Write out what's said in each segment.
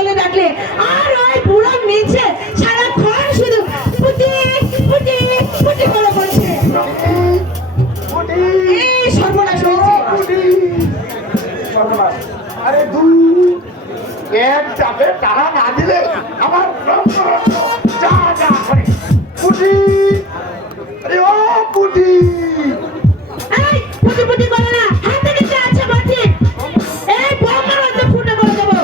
বলে ডাকলে আর ওই বুড়ো নিচে সারাক্ষণ শুধু পুটি পুটি পুটি করে বলছে। এই সর্বনাশ হয়েছে। আরে দুই এক চাপে টাকা না দিলে আমার যা যা করে পুটি। আরে ও পুটি, এই পুটি পুটি করে না, হাতে নিচে আছে বলছি। এই বোমার মধ্যে ফুটে বলে দেবো।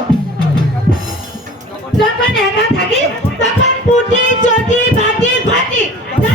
যখন একা থাকি তখন পুটি চটি বাটি ঘাটি যা